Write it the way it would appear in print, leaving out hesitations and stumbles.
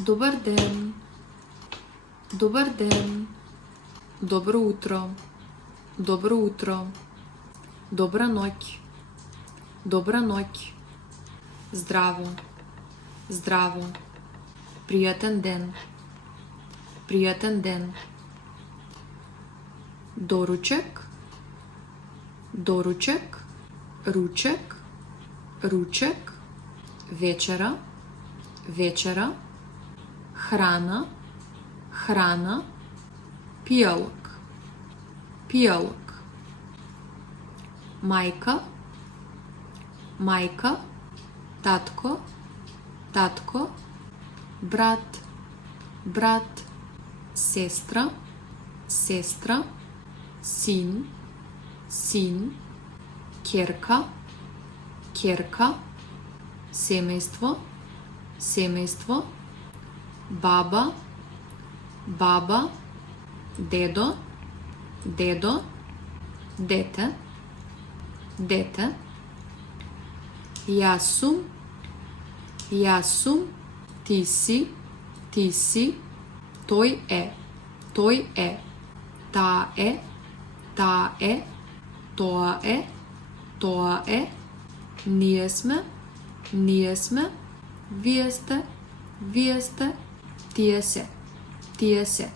Добар ден. Добар ден. Добро утро. Добро утро. Добра ноќ. Добра ноќ. Здраво. Здраво. Пријатен ден. Пријатен ден. Доручек. Доручек. Ручек. Ручек. Вечера. Вечера. Храна. Храна. Пијалок. Пијалок. Мајка. Мајка. Татко. Татко. Брат. Брат. Сестра. Сестра. Син. Син. ќерка. Ќерка. Семејство. Семејство. Баба. Баба. Дедо. Дедо. Дете. Дете. Јас сум. Јас сум. Ти си. Ти си. Тој е. Тој е. Таа е. Таа е. Тоа е. Тоа е. Ние сме. Ние сме. Вие сте. Вие сте. Тие се. Тие се.